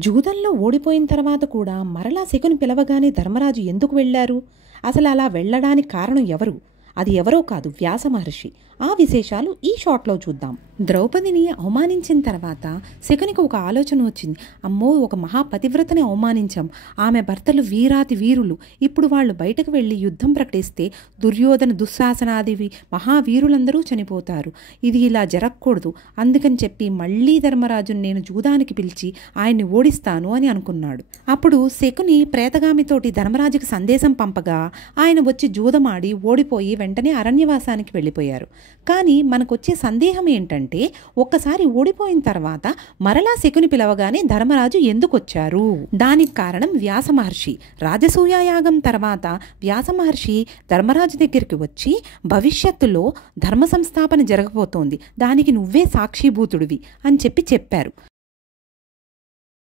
జూదంలో ఓడిపోయిన తర్వాత కూడా మరలా శకుని పిలవగానే ధర్మరాజు ఎందుకు వెళ్లారు? అసలు అలా వెళ్ళడానికి కారణం ఎవరు? అది ఎవరో కాదు, వ్యాస మహర్షి. ఆ విశేషాలు ఈ షాట్లో చూద్దాం. ద్రౌపదిని అవమానించిన తర్వాత శకునికి ఒక ఆలోచన వచ్చింది. అమ్మో, ఒక మహాపతివ్రతని అవమానించాం. ఆమె భర్తలు వీరాతి వీరులు. ఇప్పుడు వాళ్ళు బయటకు వెళ్ళి యుద్ధం ప్రకటిస్తే దుర్యోధన దుశ్శాసనాదివి మహావీరులందరూ చనిపోతారు. ఇది ఇలా జరగకూడదు. అందుకని చెప్పి మళ్లీ ధర్మరాజుని నేను జూదానికి పిలిచి ఆయన్ని ఓడిస్తాను అని అనుకున్నాడు. అప్పుడు శకుని ప్రేతగామితోటి ధర్మరాజుకి సందేశం పంపగా ఆయన వచ్చి జూదమాడి ఓడిపోయి వెంటనే అరణ్యవాసానికి వెళ్ళిపోయారు. కానీ మనకొచ్చే సందేహం ఏంటంటే, ఒక్కసారి ఓడిపోయిన తర్వాత మరలా శకుని పిలవగానే ధర్మరాజు ఎందుకొచ్చారు? దానికి కారణం వ్యాస మహర్షి. రాజసూయ యాగం తర్వాత వ్యాస మహర్షి ధర్మరాజు దగ్గరికి వచ్చి, భవిష్యత్తులో ధర్మ సంస్థాపన జరగబోతోంది, దానికి నువ్వే సాక్షిభూతుడివి అని చెప్పారు.